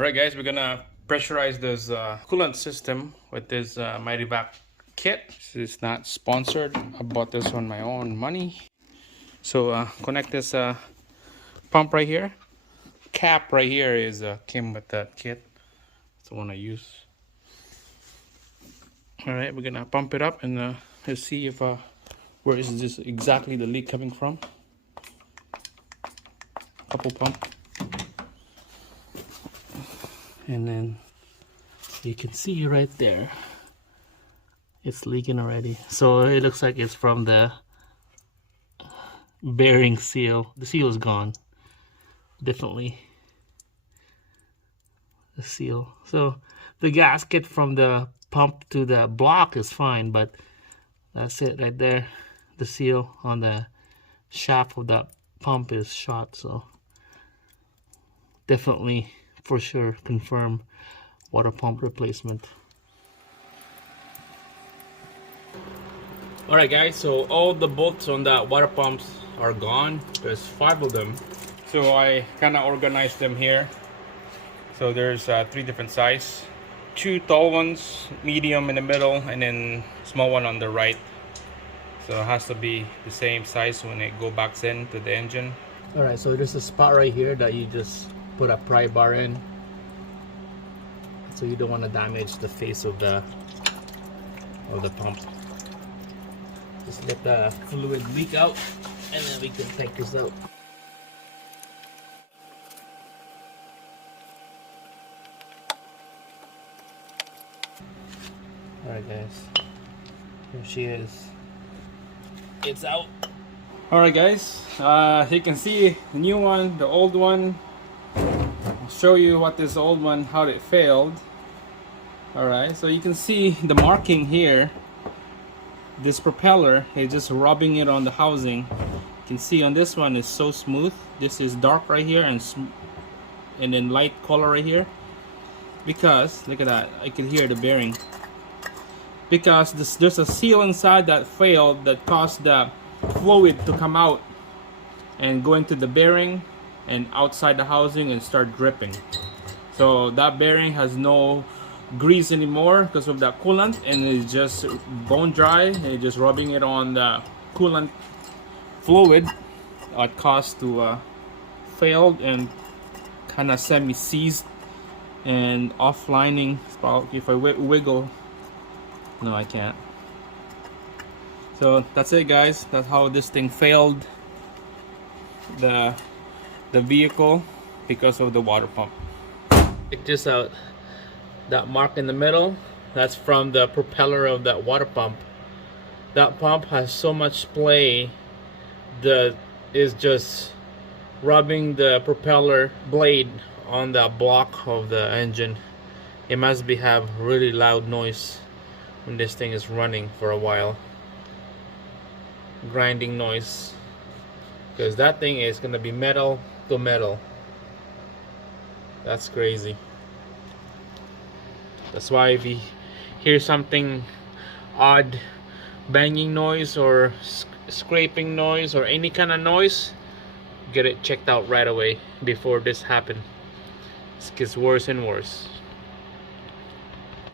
Alright guys, we're gonna pressurize this coolant system with this Mighty Vac kit. This is not sponsored. I bought this on my own money. So connect this pump right here. Cap right here is came with that kit. It's the one I use. Alright, we're gonna pump it up and let's see if where is this exactly the leak coming from. Couple pump. And then you can see right there it's leaking already, so it looks like it's from the bearing seal. The seal is gone, definitely the seal. So the gasket from the pump to the block is fine, but that's it right there. The seal on the shaft of that pump is shot, so definitely for sure confirm water pump replacement. Alright guys, so all the bolts on that water pumps are gone. There's 5 of them, so I kind of organized them here. So there's 3 different sizes, 2 tall ones, medium in the middle, and then small one on the right. So it has to be the same size when it go back into the engine. Alright, so there's a spot right here that you just put a pry bar in, so you don't want to damage the face of the pump. Just let the fluid leak out and then we can take this out. Alright guys, here she is. It's out. Alright guys, as you can see, the new one, the old one. I'll show you what this old one, how it failed. Alright, so you can see the marking here. This propeller is just rubbing it on the housing. You can see on this one is so smooth. This is dark right here and then light color right here. Because look at that, I can hear the bearing. Because there's a seal inside that failed that caused the fluid to come out and go into the bearing and outside the housing and start dripping. So that bearing has no grease anymore because of that coolant, and it's just bone dry, and just rubbing it on the coolant fluid caused to failed and kind of semi-seized and offlining. If I wiggle, no, I can't. So that's it guys, that's how this thing failed the vehicle because of the water pump. Check this out. That mark in the middle, that's from the propeller of that water pump. That pump has so much splay that is just rubbing the propeller blade on the block of the engine. It must have really loud noise when this thing is running for a while. Grinding noise, because that thing is gonna be metal to metal. That's crazy. That's why if you hear something odd, banging noise or scraping noise or any kind of noise, get it checked out right away before this happens. It gets worse and worse.